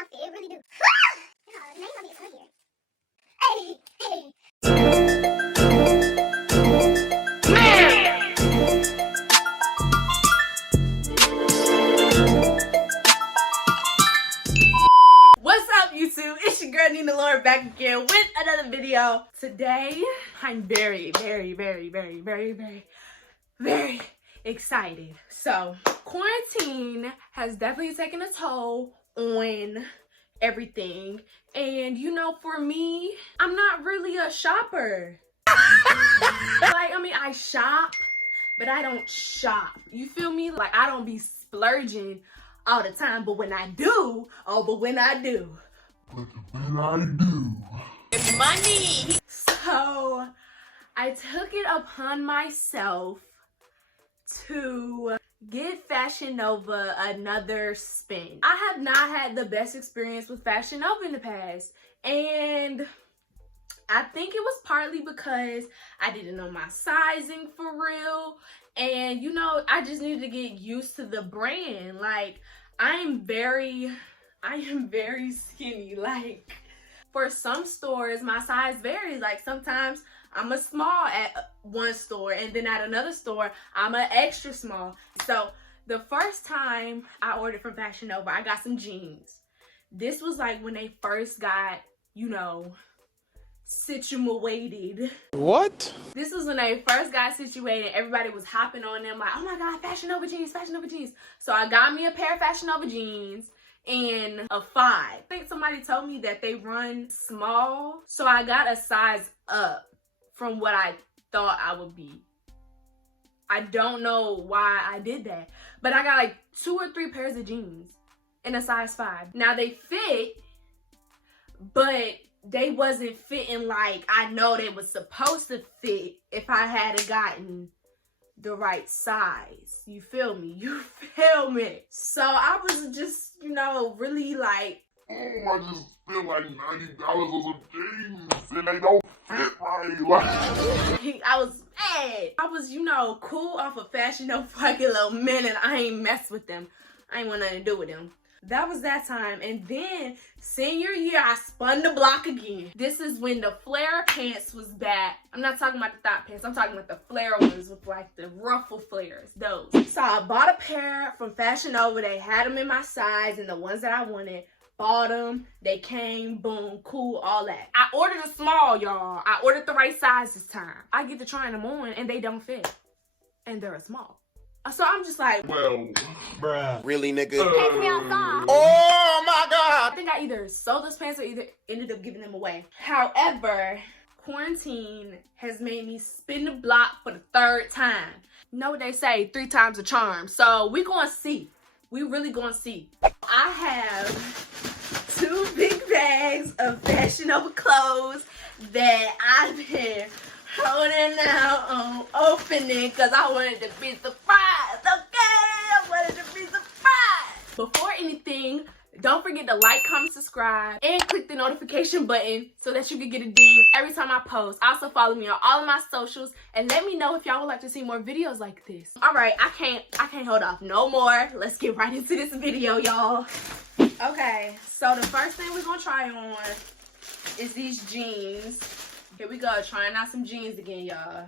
outfit. It really do. Yeah, the name of it is right here. Hey, hey. What's up, YouTube? It's your girl Nina Laura back again with another video. Today, I'm very excited. So, quarantine has definitely taken a toll on everything. And you know, for me, I'm not really a shopper. I shop, but I don't shop. You feel me? Like, I don't be splurging all the time, but when I do, it's money. So I took it upon myself to give Fashion Nova another spin. I have not had the best experience with Fashion Nova in the past, and I think it was partly because I didn't know my sizing for real. And you know, I just needed to get used to the brand. Like, I am very skinny. Like, for some stores, my size varies. Like, sometimes I'm a small at one store, and then at another store, I'm an extra small. So the first time I ordered from Fashion Nova, I got some jeans. This was like when they first got, you know, situated. What? This was when they first got situated. Everybody was hopping on them like, oh my god, Fashion Nova jeans, Fashion Nova jeans. So I got me a pair of Fashion Nova jeans in a 5. I think somebody told me that they run small, so I got a size up from what I thought I would be. I don't know why I did that, but I got like 2 or 3 pairs of jeans in a size 5. Now they fit, but they wasn't fitting like I know they was supposed to fit if I had gotten the right size. You feel me? You feel me? So I was just, you know, really like, oh, I just spent like $90 on some jeans and they don't fit right. Like, I was mad. I was, you know, cool off of Fashion Nova for like a little minute. I ain't mess with them. I ain't want nothing to do with them. That was that time. And then senior year, I spun the block again. This is when the flare pants was back. I'm not talking about the thigh pants. I'm talking about the flare ones with like the ruffle flares, those. So I bought a pair from Fashion Nova. They had them in my size and the ones that I wanted. Bought them. They came, boom, cool, all that. I ordered a small, y'all. I ordered the right size this time. I get to trying them on and they don't fit. And they're a small. So I'm just like, well, bruh. Really, nigga? Oh my god! I think I either sold those pants or either ended up giving them away. However, quarantine has made me spin the block for the 3rd time. You know what they say, 3 times a charm. So we gonna see. We really gonna see. I have 2 big bags of Fashion Nova clothes that I've been holding out on opening because I wanted to be surprised, okay? I wanted to be surprised. Before anything, don't forget to like, comment, subscribe, and click the notification button so that you can get a ding every time I post. Also follow me on all of my socials and let me know if y'all would like to see more videos like this. All right, I can't hold off no more. Let's get right into this video, y'all. Okay, so the first thing we're gonna try on is these jeans. Here we go, trying out some jeans again, y'all.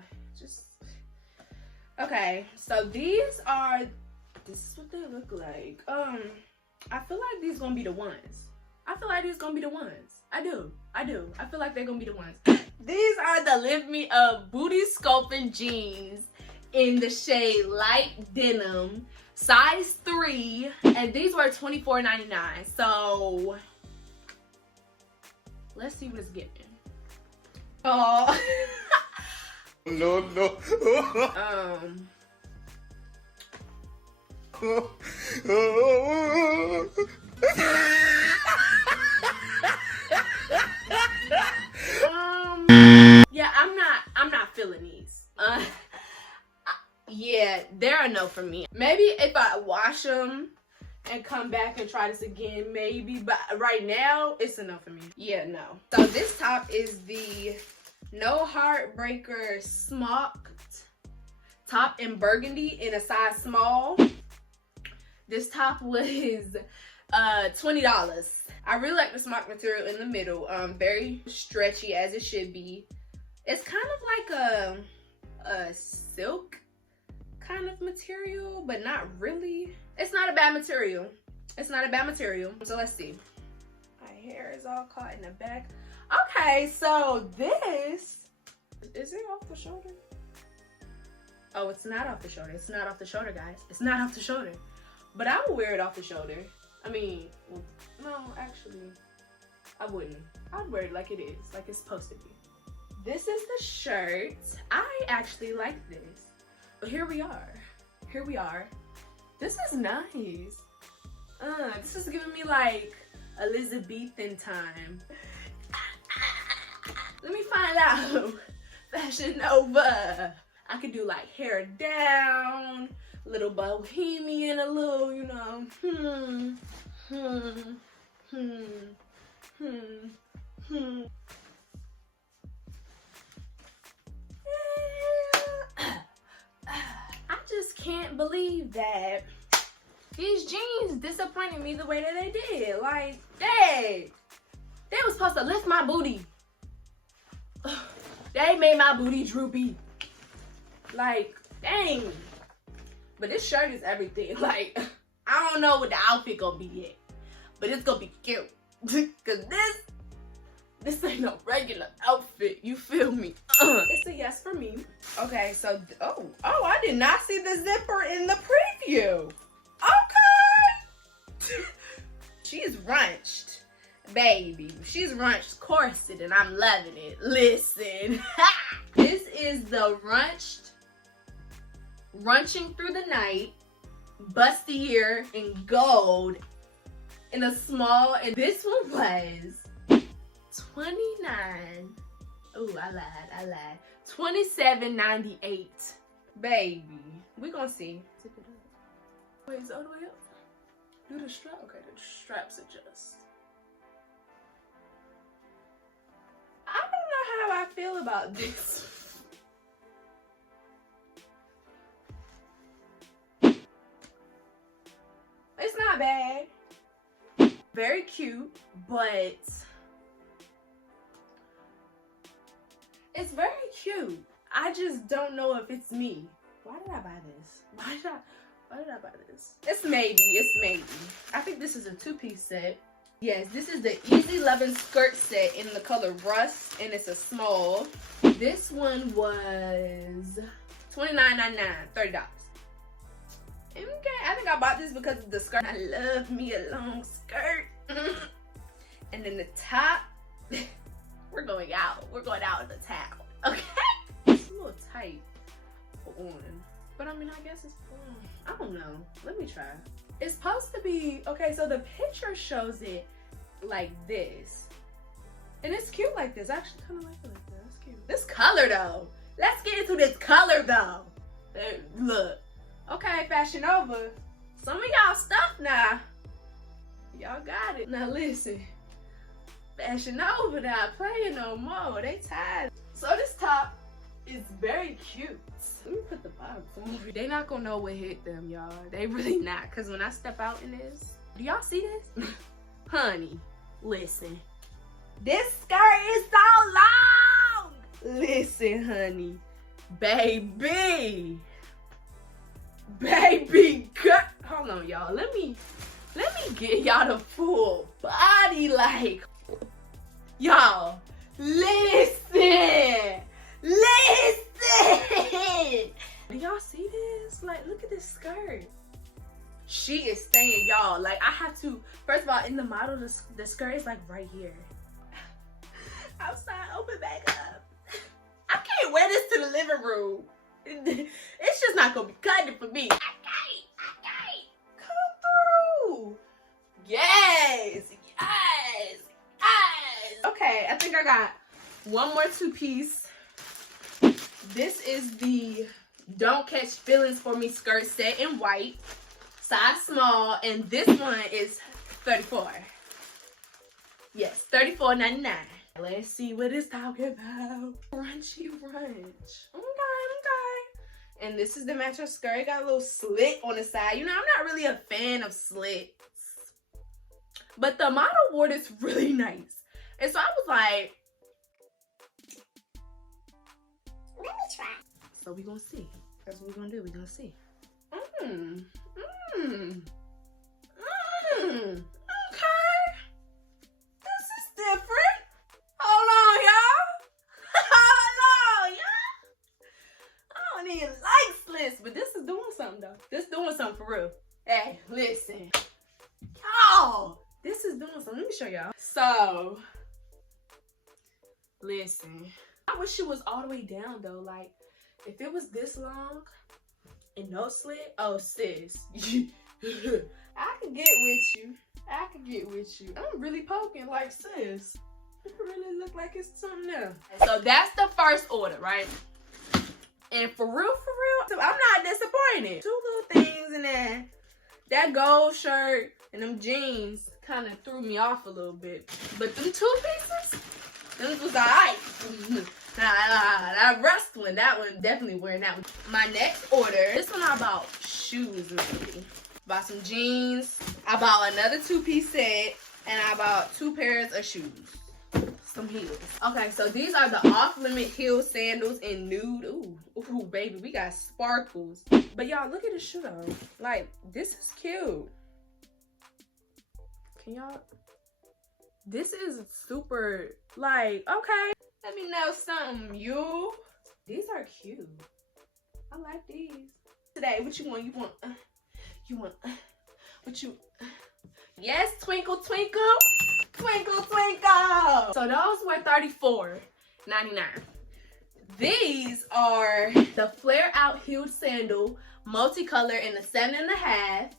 Okay, so this is what they look like. I feel like these gonna be the ones. I feel like they're gonna be the ones. These are the Lift Me Up Booty Sculpting jeans in the shade light denim, size 3, and these were $24.99. So let's see what it's giving. Oh. No. Yeah, I'm not feeling these. Yeah, they're a no for me. Maybe if I wash them and come back and try this again, maybe, but right now it's a no for me. Yeah, no. So this top is the No Heartbreaker smocked top in burgundy in a size small. This top was $20. I really like the smock material in the middle. Very stretchy as it should be. It's kind of like a silk kind of material, but not really. It's not a bad material. It's not a bad material. So let's see. My hair is all caught in the back. Okay, so this, is it off the shoulder? Oh, it's not off the shoulder. It's not off the shoulder, guys. It's not off the shoulder. But I would wear it off the shoulder. I mean, well, no, actually, I wouldn't. I'd wear it like it is, like it's supposed to be. This is the shirt. I actually like this. But here we are. Here we are. This is nice. This is giving me like Elizabethan time. Let me find out. Fashion Nova. I could do like hair down, little bohemian, a little, you know, I just can't believe that these jeans disappointed me the way that they did. Like, dang, they was supposed to lift my booty. They made my booty droopy. Like, dang. But this shirt is everything. Like, I don't know what the outfit gonna be yet, but it's gonna be cute. Cause this ain't no regular outfit. You feel me? It's a yes for me. Okay, so oh, I did not see the zipper in the preview. Okay. She's runched, baby. She's runched corset, and I'm loving it. Listen, this is the runching through the night, bustier in gold, in a small, and this one was $29. Oh, I lied. $27.98. Baby, we gonna see. Zip it up. Wait, is it all the way up? Do the strap? Okay, the straps adjust. I don't know how I feel about this. It's not bad. Very cute, but it's very cute. I just don't know if it's me. Why did I buy this? Why did I buy this? It's maybe. I think this is a two-piece set. Yes, this is the Easy Lovin' skirt set in the color rust, and it's a small. This one was $29.99, $30. Okay, I think I bought this because of the skirt. I love me a long skirt. And then the top, we're going out in the town, okay? It's a little tight on, but I mean, I guess it's, I don't know. Let me try. It's supposed to be, okay, so the picture shows it like this. And it's cute like this. I actually kind of like it like that. It's cute. This color, though. Let's get into this color, though. Look. Okay, Fashion Nova. Some of y'all stuff now. Y'all got it. Now listen. Fashion Nova not playing no more. They tired. So this top is very cute. Let me put the bottom. They not gonna know what hit them, y'all. They really not. Cause when I step out in this, do y'all see this? Honey, listen. This skirt is so long. Listen, honey. Baby, cut. Hold on, y'all. Let me get y'all the full body, like, y'all. Listen. Do y'all see this? Like, look at this skirt. She is staying, y'all. Like, I have to. First of all, in the model, the skirt is like right here. Outside, open back up. I can't wear this to the living room. It's just not gonna be cutting for me. I can't. Come through. Yes. Okay, I think I got one more two-piece. This is the Don't Catch Feelings for Me skirt set in white, size small, and this one is $34. Yes, $34.99. Let's see what it's talking about. Crunchy ranch. Okay. And this is the matching skirt. It got a little slit on the side. You know, I'm not really a fan of slits. But the model wore this really nice. And so I was like, Let me try. so we gonna see. That's what we gonna do. We gonna see. Okay. This is different. Hold on, y'all. Hold on, y'all. I don't even like slits, but this is doing something though. This doing something for real. Hey, listen. Y'all, this is doing something. Let me show y'all. So, listen. I wish it was all the way down though. Like, if it was this long and no slit, oh sis. I could get with you. I could get with you. I'm really poking like sis. It really look like it's something else. So that's the first order, right? And for real, so I'm not disappointed. 2 little things in there. That gold shirt and them jeans kind of threw me off a little bit. But them 2 pieces, them was alright. That rust one, that one definitely wearing that one. My next order, this one I bought shoes maybe. Bought some jeans. I bought another 2-piece set, and I bought 2 pairs of shoes. Some heels. Okay, so these are the off-limit heel sandals in nude. Ooh, baby, we got sparkles. But y'all, look at the shoe though. Like, this is cute. Can y'all? This is super, like, okay. Let me know something, you. These are cute. I like these. Today, what you want? What you, yes, twinkle, twinkle, twinkle, twinkle. So those were $34.99. These are the flare out heeled sandal, multicolor in the 7.5.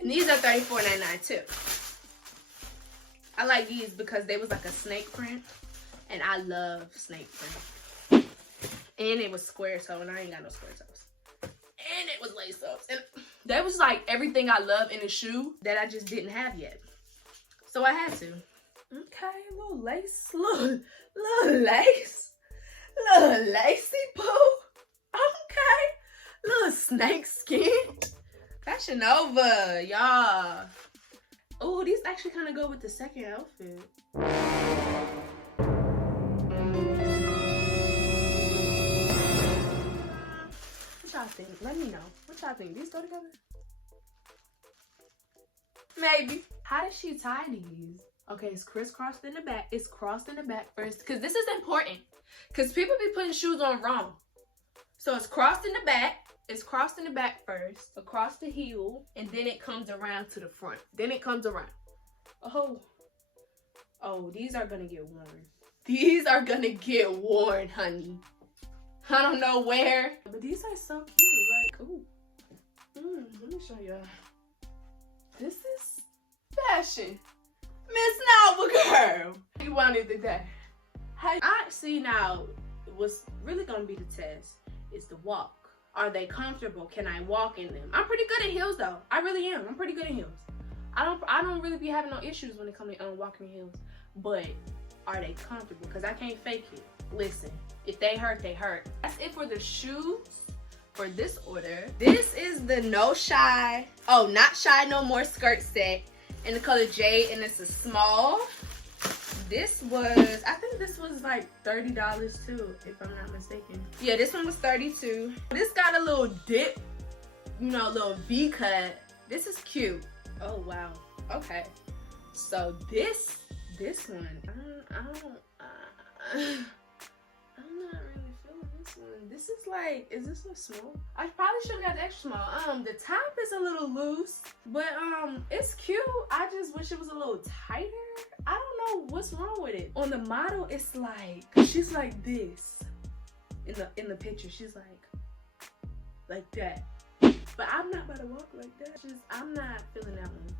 And these are $34.99 too. I like these because they was like a snake print. And I love snake print. And it was square toe, and I ain't got no square toes. And it was lace ups. And that was like everything I love in a shoe that I just didn't have yet. So I had to. Okay, little lace, little lace. Little lacy poo. Okay. Little snake skin. Fashion Nova, y'all. Oh, these actually kind of go with the second outfit. What y'all think? Let me know. What y'all think? These go together? Maybe. How does she tie these? Okay, it's crisscrossed in the back. It's crossed in the back first. Because this is important. Because people be putting shoes on wrong. So it's crossed in the back. It's crossed in the back first. Across the heel. And then it comes around to the front. Then it comes around. Oh, these are going to get worn. These are going to get worn, honey. I don't know where. But these are so cute. Like, ooh. Let me show y'all. This is fashion. Miss Nova girl. You wanted today. I see now what's really gonna be the test is the walk. Are they comfortable? Can I walk in them? I'm pretty good at heels though. I really am. I'm pretty good at heels. I don't really be having no issues when it comes to walking in heels. But are they comfortable? Because I can't fake it. Listen, if they hurt, they hurt. That's it for the shoes for this order. This is the Not Shy No More skirt set in the color jade, and it's a small. This was, I think this was like $30 too, if I'm not mistaken. Yeah, this one was $32. This got a little dip, you know, a little V cut. This is cute. Oh wow. Okay. So this one, I'm not really feeling this one. This is like, is this a small? I probably should have got the extra small. The top is a little loose, but it's cute. I just wish it was a little tighter. I don't know what's wrong with it. On the model, it's like, she's like this. In the picture, she's like that. But I'm not about to walk like that. I'm not feeling that one.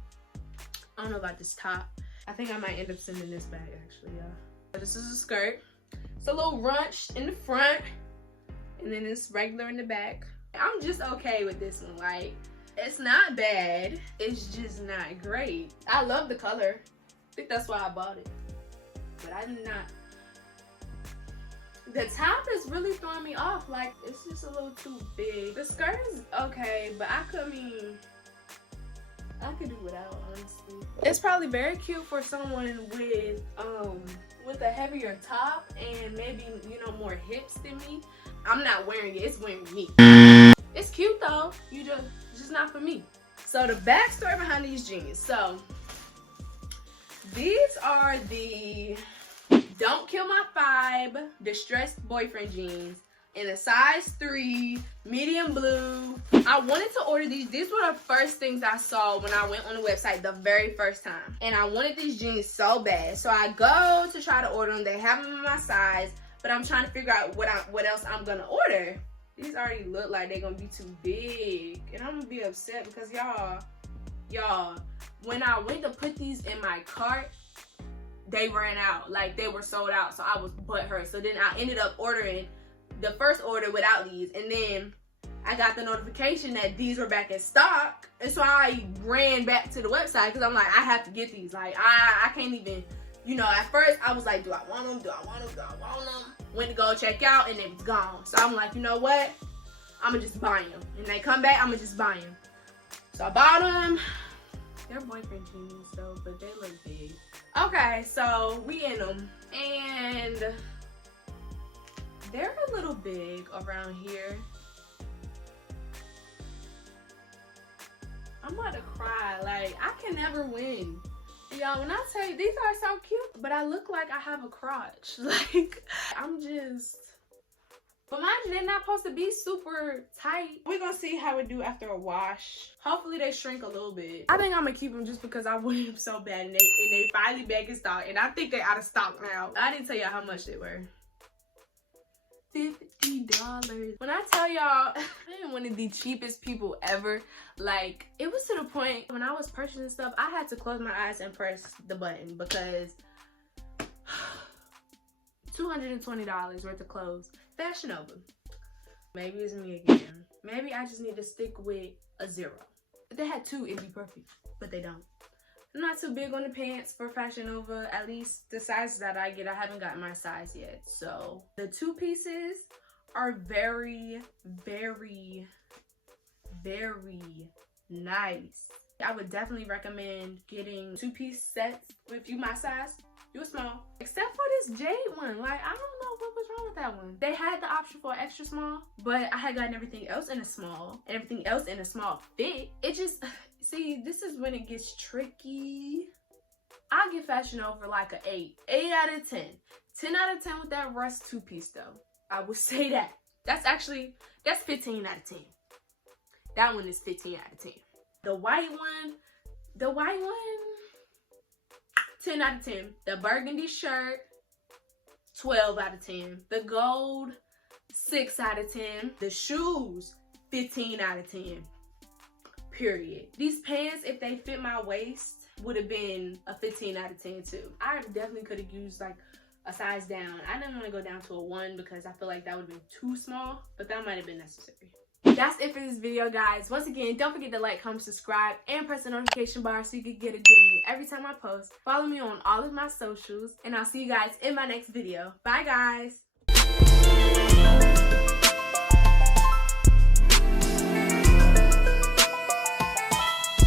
I don't know about this top. I think I might end up sending this back actually, y'all. So this is a skirt. It's a little runched in the front, and then it's regular in the back. I'm just okay with this one. Like, it's not bad. It's just not great. I love the color. I think that's why I bought it. But I did not. The top is really throwing me off. Like, it's just a little too big. The skirt is okay, but I could do without, honestly. It's probably very cute for someone with a heavier top and maybe, you know, more hips than me. I'm not wearing it, it's wearing me. It's cute though, it's just not for me. So the backstory behind these jeans. So these are the Don't Kill My Vibe distressed boyfriend jeans in a size 3, medium blue. I wanted to order these. These were the first things I saw when I went on the website the very first time. And I wanted these jeans so bad. So I go to try to order them. They have them in my size, but I'm trying to figure out what else I'm gonna order. These already look like they're gonna be too big. And I'm gonna be upset because y'all, when I went to put these in my cart, they ran out. Like, they were sold out. So I was butthurt. So then I ended up ordering the first order without these, and then I got the notification that these were back in stock, and so I ran back to the website because I'm like, I have to get these. Like, I can't even, you know, at first I was like, do I want them? Do I want them? Do I want them? Went to go check out, and it was gone. So I'm like, you know what? I'm gonna just buy them. And they come back, I'm gonna just buy them. So I bought them. They're boyfriend jeans though, but they look big. Okay, so we in them, and they're a little big around here. I'm about to cry. Like, I can never win. Y'all, when I tell you, these are so cute, but I look like I have a crotch. Like, I'm just... But mind you, they're not supposed to be super tight. We're gonna see how it do after a wash. Hopefully they shrink a little bit. I think I'm gonna keep them just because I wanted them so bad, and they finally back in stock, and I think they're out of stock now. I didn't tell y'all how much they were. $50. When I tell y'all, I am one of the cheapest people ever. Like, it was to the point when I was purchasing stuff, I had to close my eyes and press the button because $220 worth of clothes. Fashion Nova. Maybe it's me again. Maybe I just need to stick with a 0. If they had 2, it'd be perfect, but they don't. I'm not too big on the pants for Fashion Nova. At least the sizes that I get, I haven't gotten my size yet. So the 2 pieces are very, very, very nice. I would definitely recommend getting 2-piece sets if you my size. You small. Except for this jade one. Like, I don't know what was wrong with that one. They had the option for extra small, but I had gotten everything else in a small and everything else in a small fit. It just... See, this is when it gets tricky. I'll give Fashion Nova like an 8. 8 out of 10. 10 out of 10 with that Russ 2-piece though. I would say that. That's 15 out of 10. That one is 15 out of 10. The white one, 10 out of 10. The burgundy shirt, 12 out of 10. The gold, 6 out of 10. The shoes, 15 out of 10. Period. These pants, if they fit my waist, would have been a 15 out of 10 too. I definitely could have used like a size down. I didn't want to go down to a 1 because I feel like that would have been too small, but that might have been necessary. That's it for this video, guys. Once again, don't forget to like, comment, subscribe, and press the notification bar so you can get a ding every time I post. Follow me on all of my socials, and I'll see you guys in my next video. Bye, guys.